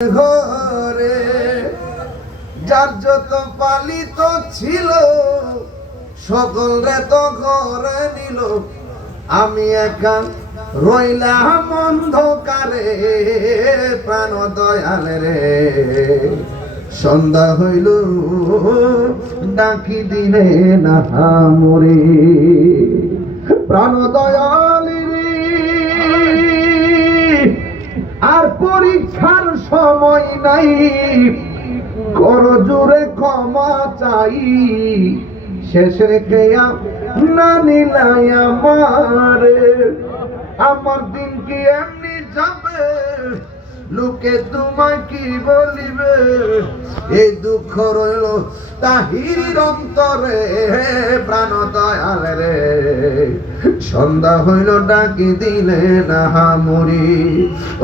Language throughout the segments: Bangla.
ঘরে যার যত পালিত ছিল সকলরে তো ঘরে নিল, আমি একা রইলাম অন্ধকারে। প্রাণ দয়াল রে সন্ধ্যা হইল ডাকি দিলে না মরে। প্রাণ দয়াল রে আর পরীক্ষার সময় নাই, কর জোরে ক্ষমা চাই। শেষের খেয়া না নিলাই আমার দিন কি এমনি যাবে, লোকে তোমায় কি বলিবে। এই দুঃখ রইল তাহির অন্তরে। প্রাণ দয়াল রে সন্ধ্যা হইল ডাকি দিলে না মরি।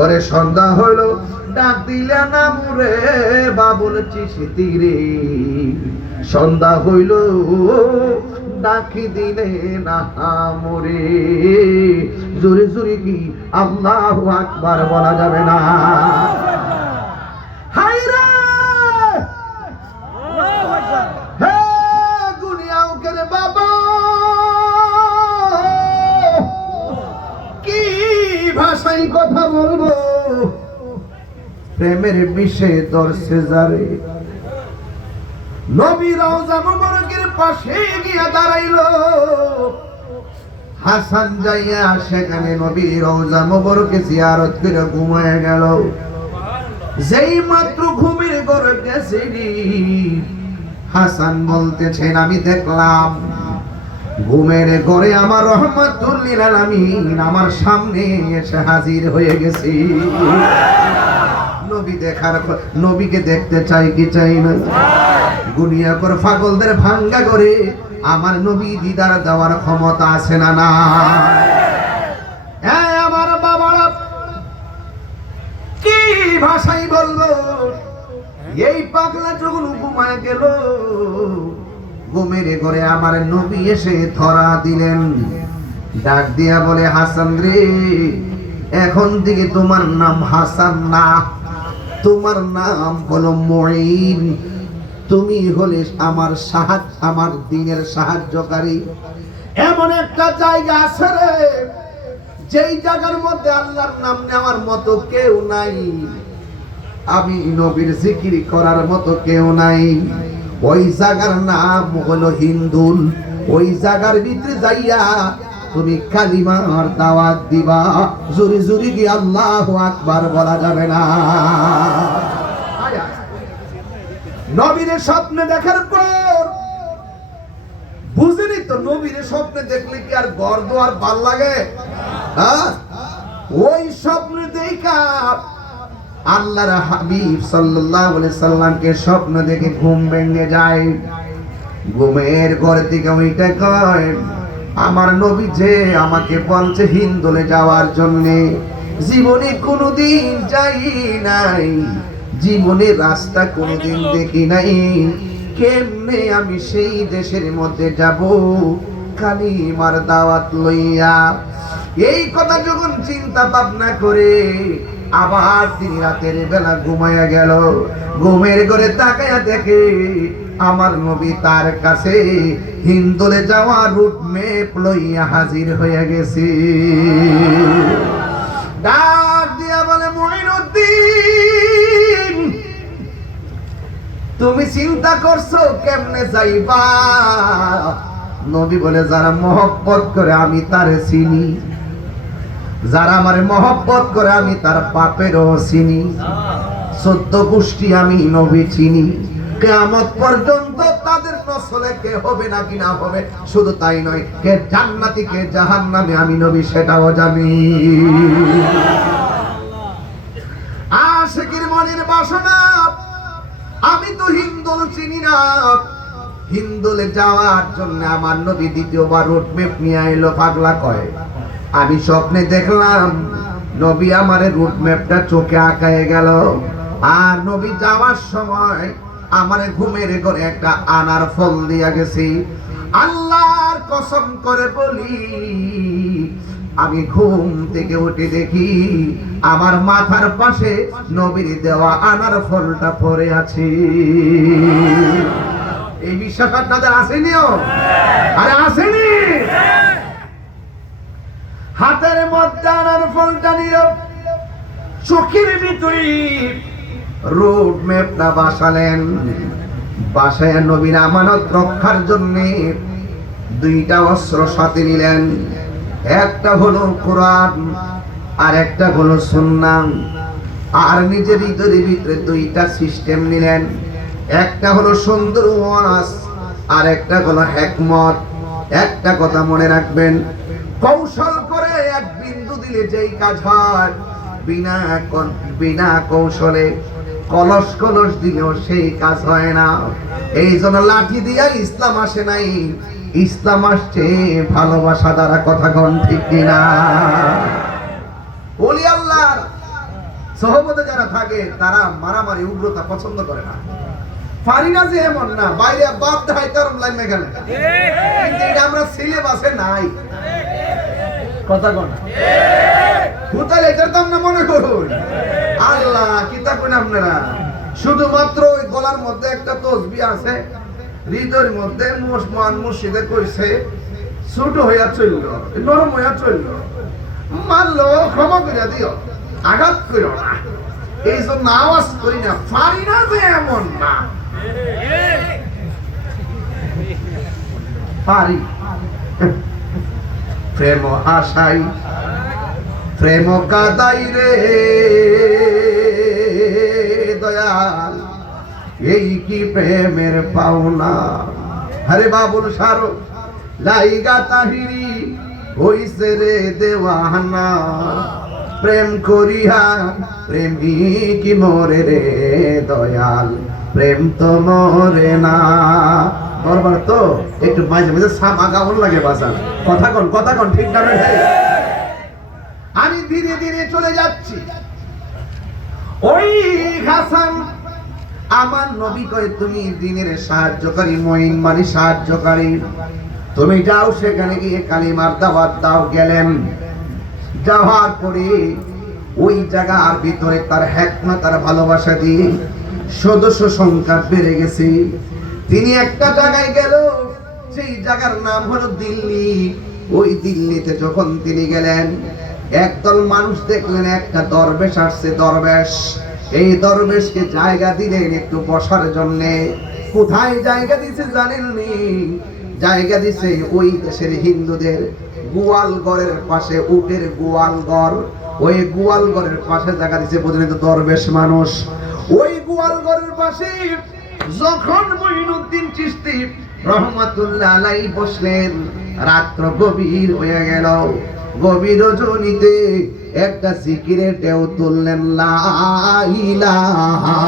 ওরে সন্ধ্যা হইল ডাক দিলে না মুরে বাবুল চিশতিরে। সন্ধ্যা হইল ডাকি দিলে না মরে। জোরে জোরে কি আল্লাহু আকবার বলা যাবে না? হায় রে হে গুনিয়াও করে বাবা, কি ভাষায় কথা বলবো। প্রেমের বিষয়ে দর্শে যারে নবী রওজা মুবারকের পাশে গিয়া দাঁড়াইলো। হাসান যাইয়া সেখানে নবী রওজা মুবারকে জিয়ারত করে ঘুমায় গেল। যেই মাত্র ঘুমের ঘরে গেছে, হাসান বলতেছেন আমি দেখলাম ঘুমের ঘরে আমার রহমাতুল লিল আলামিন আমার সামনে এসে হাজির হয়ে গেছে। নবী দেখার নবীকে দেখতে চাই কি চাই না? গুনিয়া করে পাগলদের ভাঙ্গা করে আমার নবী দিদার দেওয়ার ক্ষমতা আছে না? না আমার বাবারা কি ভাষাই বলবো। এই পাগলা যখন ঘুমায় গেল, ঘুমের ঘরে আমার নবী এসে ধরা দিলেন। ডাক দিয়া বলে হাসান রে, এখন থেকে তোমার নাম হাসান না, তোমার নাম হলো মুঈন। তুমি হলে আমার সাহায্য, আমার দ্বীনের সাহায্যকারী। এমন একটা জায়গা আছে রে, যেই জায়গার মধ্যে আল্লাহর নাম নেওয়ার মতো কেউ নাই, আমি নবীর জিকির করার মতো কেউ নাই। ওই জায়গার নাম হলো হিন্দুল। ওই জায়গার ভিতরে যাইয়া তুমি কালিমার দাওয়াত দিবা। জোরে জোরে কি আল্লাহু আকবার বলা যাবে না? নবীর স্বপ্নে দেখার পর বুঝিনি তো, নবীর স্বপ্নে দেখলে কি আর গর্ব আর ভাল লাগে? ওই স্বপ্নে দেখা আল্লাহর হাবিব সাল্লাল্লাহু আলাইহি সাল্লামকে স্বপ্ন দেখে ঘুম ভেঙে যায়। ঘুমের ঘর থেকে ওইটা কয় আমার নবী যে আমাকে বলছে হিন্দুলে যাওয়ার জন্য। জীবনে কোনোদিন যাই নাই, জীবনে রাস্তা কোনোদিন দেখি নাই, কেমনে আমি সেই দেশের মধ্যে যাব কালিমার দাওয়াত লইয়া। এই কথা যখন চিন্তা ভাবনা করে আবার তিনি রাতের বেলা ঘুমাইয়া গেল। ঘুমের ঘরে তাকায়া দেখে আমার নবী তার কাছে হিন্দুলে যাওয়া রুট ম্যাপ লইয়া হাজির হয়ে গেছে। ডাক দিয়া বলে মুঈনুদ্দিন, তুমি চিন্তা করছো কেমনে যাইবা? নবী বলে যারা মহব্বত করে আমি তারে চিনি, যারা আমারে মহব্বত করে আমি তার বাপেরও চিনি, 14 গোষ্ঠী আমি নবী চিনি। কিয়ামত পর্যন্ত তাদের নসলে কে হবে নাকি না হবে, শুধু তাই নয় কে জান্নাতি কে জাহান্নামী আমি নবী সেটাও জানি। আশিকের মনের বাসনা, আমি তো হিন্দুল চিনি না। হিন্দুলে যাওয়ার জন্য আমার নবী দ্বিতীয়বার রুট ম্যাপ নিয়ে আইলো। পাগলা কয় আমি স্বপ্নে দেখলাম নবী আমারে রুট ম্যাপটা চোখে আঁকায় গেল। আর নবী যাওয়ার সময় আমারে ঘুমের ঘরে একটা আনার ফল দিয়া গেছি। আল্লাহর কসম করে বলি আমি ঘুম থেকে উঠে দেখি আমার মাথার পাশে নবীর দেওয়া আনার ফলটা পড়ে আছে। এই বিশ্বাস আপনাদের আসেনিও? আরে আসেনি? হাতের মধ্যে আনার ফলটা নিল, চোখের ভিতরে রোড ম্যাপটা বাসালেন। বাসায় নবীর আমানত রক্ষার জন্য দুইটা অস্ত্র সাথে নিলেন, একটা হলো কোরআন আর একটা হলো সুন্নাহ। আর নিজের হৃদয়ের ভিতরে দুইটা সিস্টেম নিলেন, একটা হলো সুন্দর ওয়াজ আর একটা হলো হিকমত। একটা কথা মনে রাখবেন, কৌশল করে এক বিন্দু দিলে যেই কাজ হয়, বিনা কৌশলে কলস কলস দিলেও সেই কাজ হয় না। এই জন্য লাঠি দিয়া ইসলাম আসে নাই, ইসলাম আসছে ভালোবাসা দ্বারা। কথা কোন ঠিক কিনা? ওলি আল্লাহর সহবতে যারা থাকে তারা মারামারি উগ্রতা পছন্দ করে না। পারি না যে এমন না, বাইরে বাপ দেখাই তার লাইন মেঘানে, কিন্তু এটা আমরা সিলেবাসে নাই। কথা কোন হুতালে এটার দাম না মনে করুন। আল্লাহ কি থাকুন আপনারা, শুধুমাত্র ওই গলার মধ্যে একটা তসবিহ আছে, হৃদয়ের মধ্যে মুসলমান মুর্শিদে কইছে ছোট হইয়া চলল, নরম হইয়া চলল, মারলো ক্ষমা করে দিও, আঘাত করো না। এই জন্য আওয়াজ করি না, পারি না যে এমন না, পারি। প্রেম আশাই প্রেম কাদাই রে দয়াল, এই কি প্রেমের পাওনা। হরে বাবুল সারো লাইগা তাহিরি হইছে রে দেওয়ানা, প্রেম করিয়া প্রেমিক মরে রে দয়াল, প্রেম তো মরে না। বরবার তো একটু মাঝে মাঝে সামা গাউন লাগে বাজার। কথা কোন ঠিক না রে? আমি ধীরে ধীরে চলে যাচ্ছি। ওই হাসান আমার নবী কয়, তুমি দিনের সাহায্যকারী, মুঈন মানে সাহায্যকারী, তুমি যাও সেখানে গিয়ে কালিমার দাওয়াত দাও। গেলেন, যাওয়ার পরে ওই জায়গার ভিতরে তার হিকমত আর ভালোবাসা দিয়ে সদস্য সংখ্যা বেড়ে গেছে। তিনি একটা জায়গায় গেল, সেই জায়গার নাম হলো দিল্লি। ওই দিল্লিতে যখন তিনি গেলেন, একদল মানুষ দেখলেন, একটা দরবেশ আসছে। দরবেশ, এই দরবেশকে জায়গা দিলেন একটু বসার জন্য। কোথায় জায়গা দিছে জানেননি? জায়গা দিছে ওই দেশের হিন্দুদের গোয়ালঘরের পাশে, উটের গোয়ালঘর, ওই গোয়ালঘরের পাশে জায়গা দিছে। বুঝলেন তো, দরবেশ মানুষ। ওই গোয়ালঘরের পাশে যখন মঈনুদ্দিন চিশতি রহমাতুল্লাহ আলাইহি বসলেন, রাত্র গভীর হয়ে গেল। গভীর রজনীতে একটা জিকিরের ঢেউ তুললেন, লা ইলাহা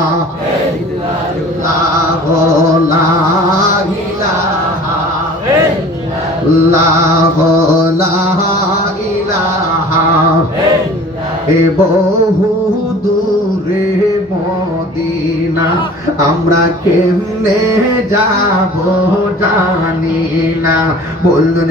ইল্লাল্লাহ, লা ইলাহা ইল্লাল্লাহ, লা ইলাহা এ বহু দূরে মদিনা, আমরা কেমনে যাব জানি না। বললেন